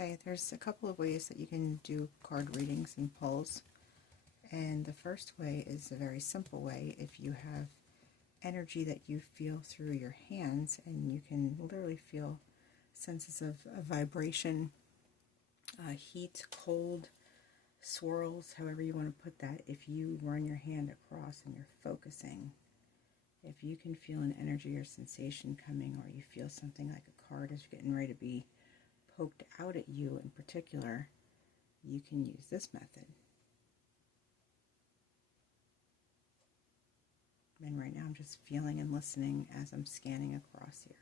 Okay, there's a couple of ways that you can do card readings and pulls. And the first way is a very simple way. If you have energy that you feel through your hands, and you can literally feel senses of vibration, heat, cold, swirls, however you want to put that. If you run your hand across and you're focusing, if you can feel an energy or sensation coming, or you feel something like a card is getting ready to be poked out at you in particular, you can use this method. And right now I'm just feeling and listening as I'm scanning across here.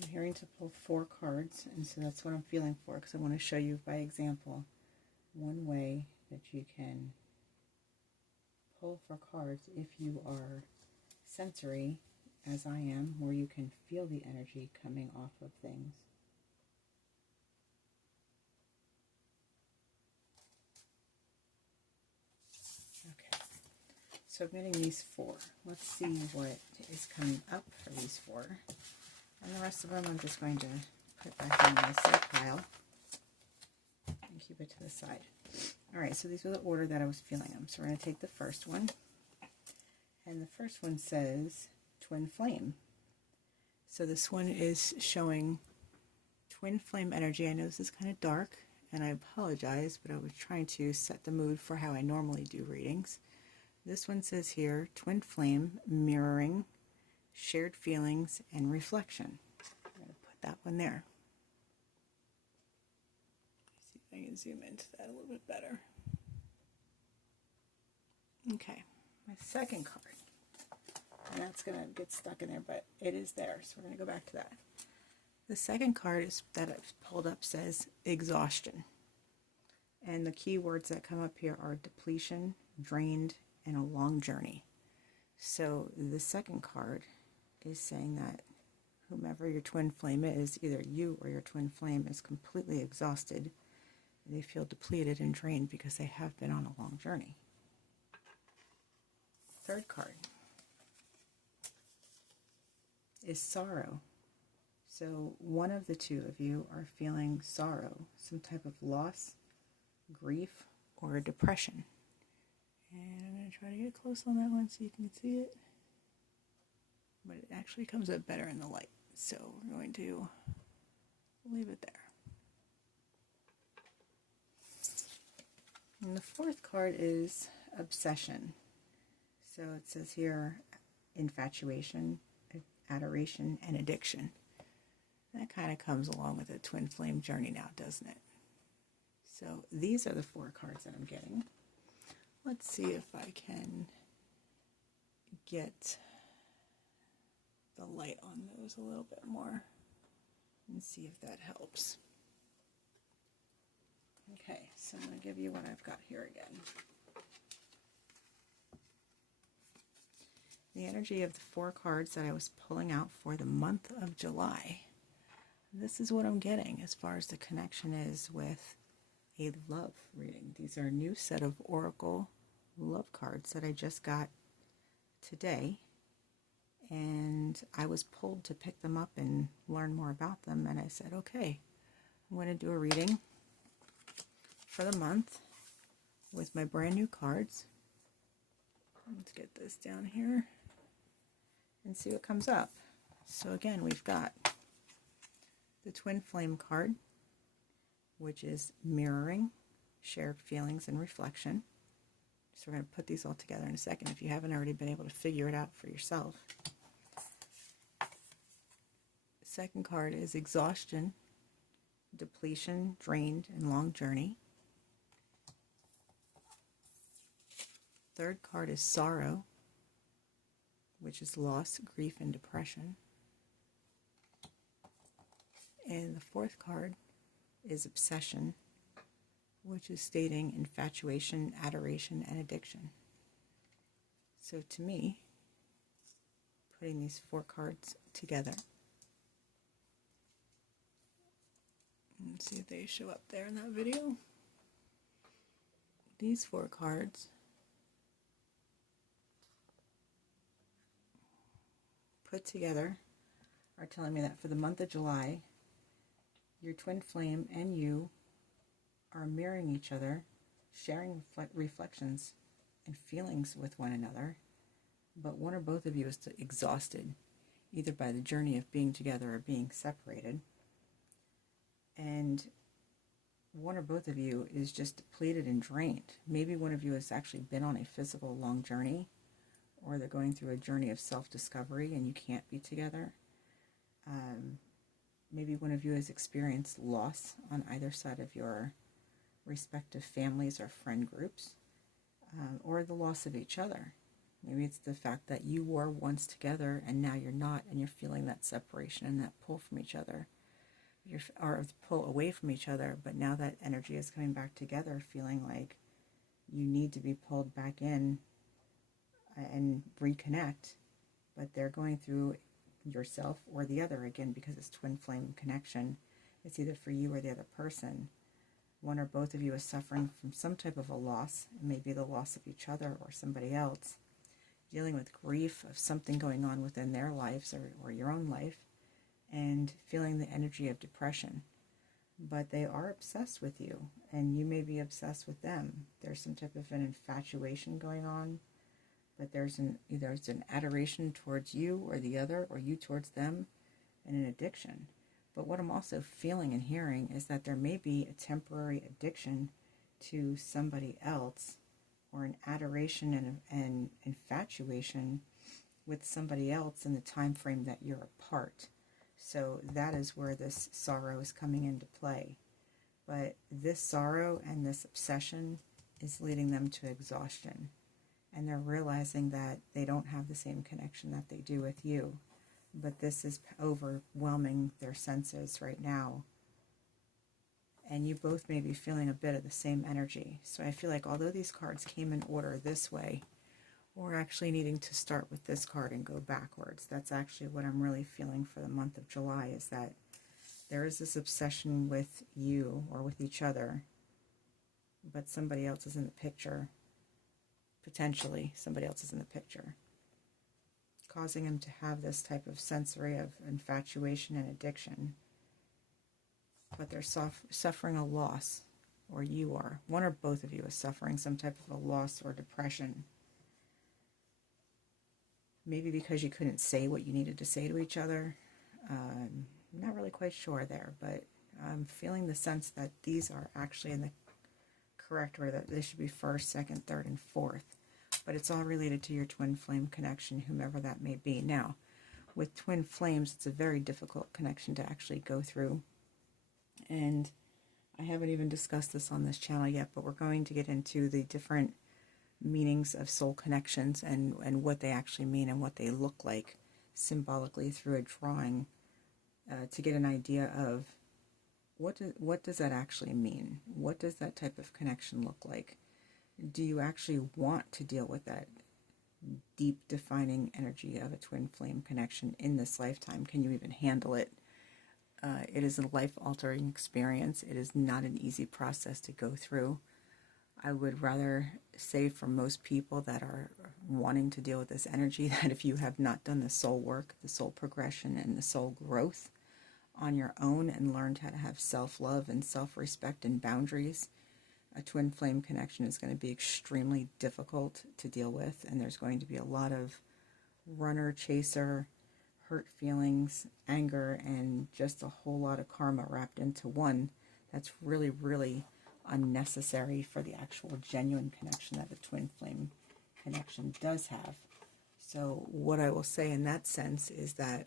I'm hearing to pull 4 cards, and so that's what I'm feeling for, because I want to show you by example one way that you can pull for cards if you are sensory, as I am, where you can feel the energy coming off of things. Okay, so I'm getting these 4. Let's see what is coming up for these 4. And the rest of them I'm just going to put back in my set pile and keep it to the side. Alright, so these are the order that I was feeling them. So we're going to take the first one. And the first one says Twin Flame. So this one is showing Twin Flame energy. I know this is kind of dark, and I apologize, but I was trying to set the mood for how I normally do readings. This one says here, Twin Flame, Mirroring, Shared Feelings, and Reflection. I'm going to put that one there. See if I can zoom into that a little bit better. Okay, my second card. And that's going to get stuck in there, but it is there, so we're going to go back to that. The second card that I've pulled up says Exhaustion. And the key words that come up here are depletion, drained, and a long journey. So the second card is saying that whomever your twin flame is, either you or your twin flame, is completely exhausted. They feel depleted and drained because they have been on a long journey. Third card is Sorrow. So one of the two of you are feeling sorrow, some type of loss, grief, or depression. And I'm going to try to get close on that one so you can see it. But it actually comes up better in the light. So we're going to leave it there. And the fourth card is Obsession. So it says here, infatuation, adoration, and addiction. That kind of comes along with a twin flame journey now, doesn't it? So these are the 4 cards that I'm getting. Let's see if I can get the light on those a little bit more and see if that helps. Okay, so I'm going to give you what I've got here again. The energy of the 4 cards that I was pulling out for the month of July. This is what I'm getting as far as the connection is with a love reading. These are a new set of Oracle love cards that I just got today, and I was pulled to pick them up and learn more about them, and I said, okay, I'm going to do a reading for the month with my brand new cards. Let's get this down here and see what comes up. So again, we've got the Twin Flame card, which is mirroring, shared feelings, and reflection. So we're going to put these all together in a second if you haven't already been able to figure it out for yourself. The second card is exhaustion, depletion, drained, and long journey. Third card is sorrow, which is loss, grief, and depression. And the fourth card is obsession, which is stating infatuation, adoration, and addiction. So to me, putting these 4 cards together, let's see if they show up there in that video. These 4 cards put together are telling me that for the month of July, your twin flame and you are mirroring each other, sharing reflections and feelings with one another, but one or both of you is exhausted, either by the journey of being together or being separated, and one or both of you is just depleted and drained. Maybe one of you has actually been on a physical long journey, or they're going through a journey of self-discovery and you can't be together. Maybe one of you has experienced loss on either side of your respective families or friend groups, or the loss of each other. Maybe it's the fact that you were once together and now you're not, and you're feeling that separation and that pull from each other, or pull away from each other, but now that energy is coming back together, feeling like you need to be pulled back in and reconnect, but they're going through yourself or the other, again, because it's twin flame connection. It's either for you or the other person. One or both of you is suffering from some type of a loss. It may be the loss of each other or somebody else, dealing with grief of something going on within their lives or your own life, and feeling the energy of depression. But they are obsessed with you, and you may be obsessed with them. There's some type of an infatuation going on, but there's either it's an adoration towards you or the other, or you towards them, and an addiction. But what I'm also feeling and hearing is that there may be a temporary addiction to somebody else, or an adoration and infatuation with somebody else in the time frame that you're apart. So that is where this sorrow is coming into play. But this sorrow and this obsession is leading them to exhaustion. And they're realizing that they don't have the same connection that they do with you. But this is overwhelming their senses right now. And you both may be feeling a bit of the same energy. So I feel like although these cards came in order this way, we're actually needing to start with this card and go backwards. That's actually what I'm really feeling for the month of July, is that there is this obsession with you or with each other, but somebody else is in the picture. Potentially somebody else is in the picture, causing him to have this type of sensory of infatuation and addiction. But they're suffering a loss, or you are. One or both of you is suffering some type of a loss or depression. Maybe because you couldn't say what you needed to say to each other. I'm not really quite sure there, but I'm feeling the sense that these are actually in the correct order, that they should be first, second, third, and fourth. But it's all related to your twin flame connection, whomever that may be. Now, with twin flames, it's a very difficult connection to actually go through. And I haven't even discussed this on this channel yet, but we're going to get into the different meanings of soul connections and what they actually mean and what they look like symbolically through a drawing, to get an idea of what does that actually mean? What does that type of connection look like? Do you actually want to deal with that deep defining energy of a twin flame connection in this lifetime? Can you even handle it It is a life-altering experience. It is not an easy process to go through. I would rather say for most people that are wanting to deal with this energy that if you have not done the soul work, the soul progression, and the soul growth on your own and learned how to have self-love and self-respect and boundaries, a twin flame connection is going to be extremely difficult to deal with, and there's going to be a lot of runner, chaser, hurt feelings, anger, and just a whole lot of karma wrapped into one that's really, really unnecessary for the actual genuine connection that a twin flame connection does have. So what I will say in that sense is that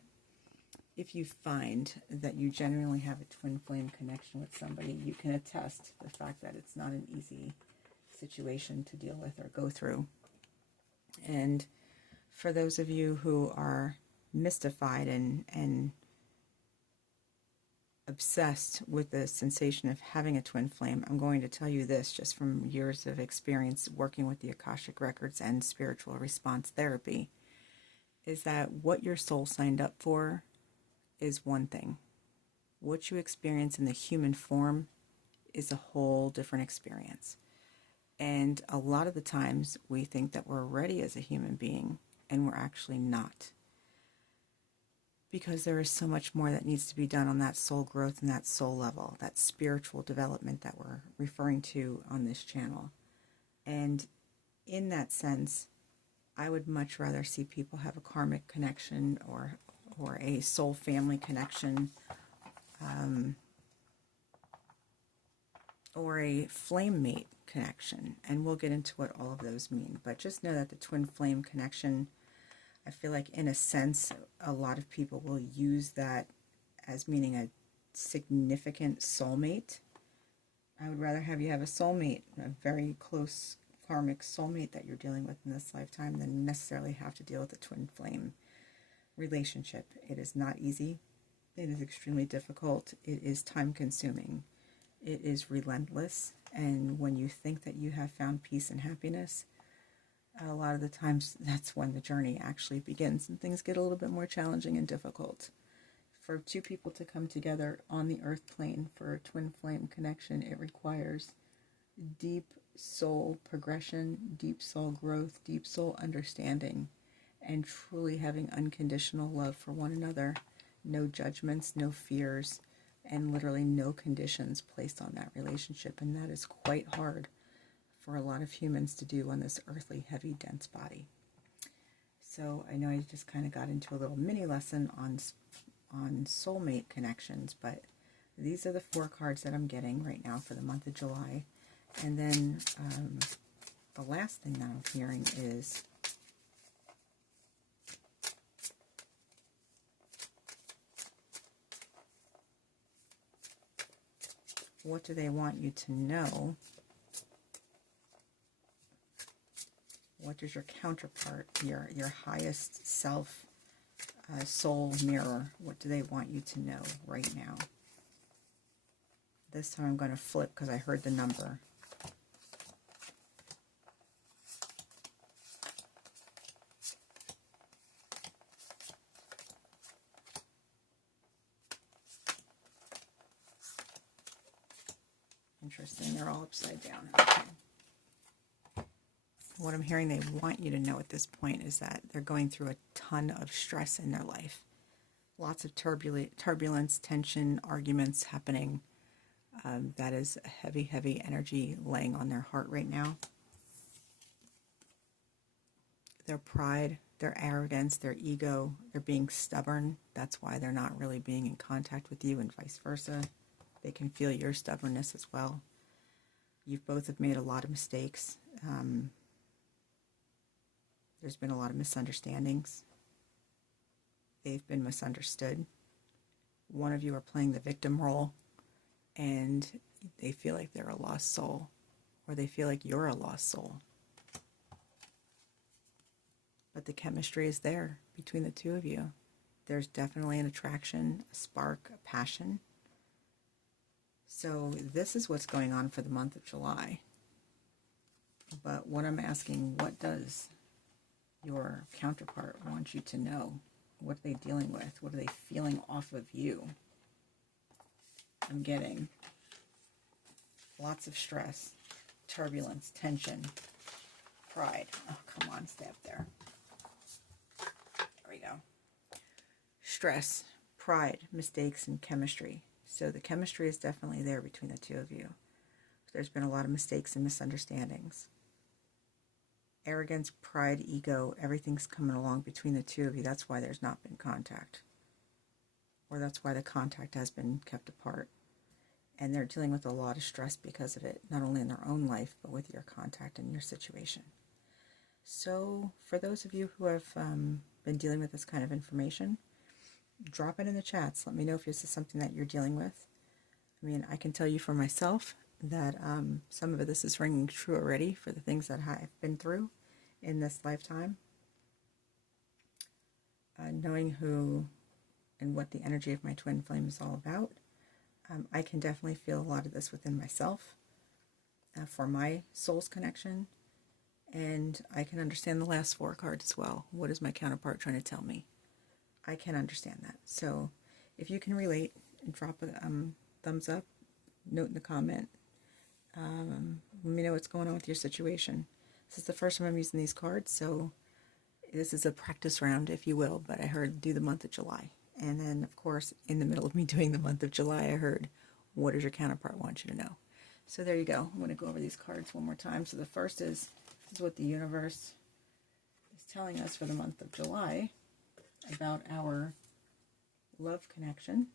if you find that you genuinely have a twin flame connection with somebody, you can attest to the fact that it's not an easy situation to deal with or go through. And for those of you who are mystified and obsessed with the sensation of having a twin flame, I'm going to tell you this just from years of experience working with the Akashic Records and spiritual response therapy, is that what your soul signed up for is one thing. What you experience in the human form is a whole different experience. And a lot of the times we think that we're ready as a human being, and we're actually not. Because there is so much more that needs to be done on that soul growth and that soul level, that spiritual development that we're referring to on this channel. And in that sense, I would much rather see people have a karmic connection or a soul family connection, or a flame mate connection. And we'll get into what all of those mean. But just know that the twin flame connection, I feel like in a sense, a lot of people will use that as meaning a significant soulmate. I would rather have you have a soulmate, a very close karmic soulmate that you're dealing with in this lifetime, than necessarily have to deal with a twin flame relationship. It is not easy. It is extremely difficult. It is time consuming. It is relentless. And when you think that you have found peace and happiness, a lot of the times that's when the journey actually begins and things get a little bit more challenging and difficult. For two people to come together on the earth plane for a twin flame connection, it requires deep soul progression, deep soul growth, deep soul understanding, and truly having unconditional love for one another. No judgments, no fears, and literally no conditions placed on that relationship. And that is quite hard for a lot of humans to do on this earthly, heavy, dense body. So I know I just kind of got into a little mini lesson on soulmate connections, but these are the 4 cards that I'm getting right now for the month of July. And then the last thing that I'm hearing is what do they want you to know? What does your counterpart, your highest self, soul mirror, what do they want you to know right now? This time I'm going to flip because I heard the number. Interesting, they're all upside down. Okay. What I'm hearing they want you to know at this point is that they're going through a ton of stress in their life. Lots of turbulence, tension, arguments happening. That is a heavy, heavy energy laying on their heart right now. Their pride, their arrogance, their ego, they're being stubborn. That's why they're not really being in contact with you, and vice versa. They can feel your stubbornness as well. You both have made a lot of mistakes. There's been a lot of misunderstandings. They've been misunderstood. One of you are playing the victim role, and they feel like they're a lost soul, or they feel like you're a lost soul. But the chemistry is there between the two of you. There's definitely an attraction, a spark, a passion. So this is what's going on for the month of July. But what I'm asking, what does your counterpart want you to know? What are they dealing with? What are they feeling off of you? I'm getting lots of stress, turbulence, tension, pride. Oh, come on, stay up there. There we go. Stress, pride, mistakes, and chemistry. So the chemistry is definitely there between the two of you. There's been a lot of mistakes and misunderstandings. Arrogance, pride, ego, everything's coming along between the two of you. That's why there's not been contact. Or that's why the contact has been kept apart. And they're dealing with a lot of stress because of it, not only in their own life, but with your contact and your situation. So for those of you who have been dealing with this kind of information, drop it in the chats. Let me know if this is something that you're dealing with. I mean, I can tell you for myself that some of this is ringing true already for the things that I've been through in this lifetime. Knowing who and what the energy of my twin flame is all about, I can definitely feel a lot of this within myself for my soul's connection. And I can understand the last 4 cards as well. What is my counterpart trying to tell me? I can understand that. So if you can relate, drop a thumbs up, note in the comment. Let me know what's going on with your situation. This is the first time I'm using these cards, so this is a practice round, if you will, but I heard do the month of July. And then, of course, in the middle of me doing the month of July, I heard, what does your counterpart want you to know? So there you go. I'm going to go over these cards one more time. So the first is, this is what the universe is telling us for the month of July about our love connection.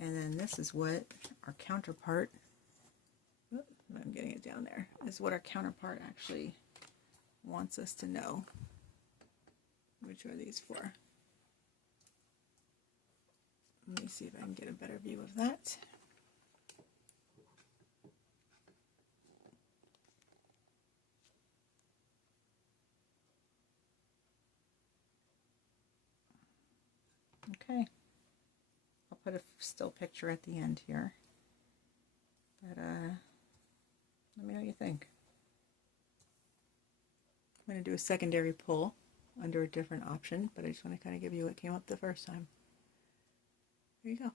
And then this is what our counterpart, I'm getting it down there, is what our counterpart actually wants us to know. Which are these for? Let me see if I can get a better view of that. Okay. I'll put a still picture at the end here. But let me know what you think. I'm going to do a secondary pull under a different option, but I just want to kind of give you what came up the first time. There you go.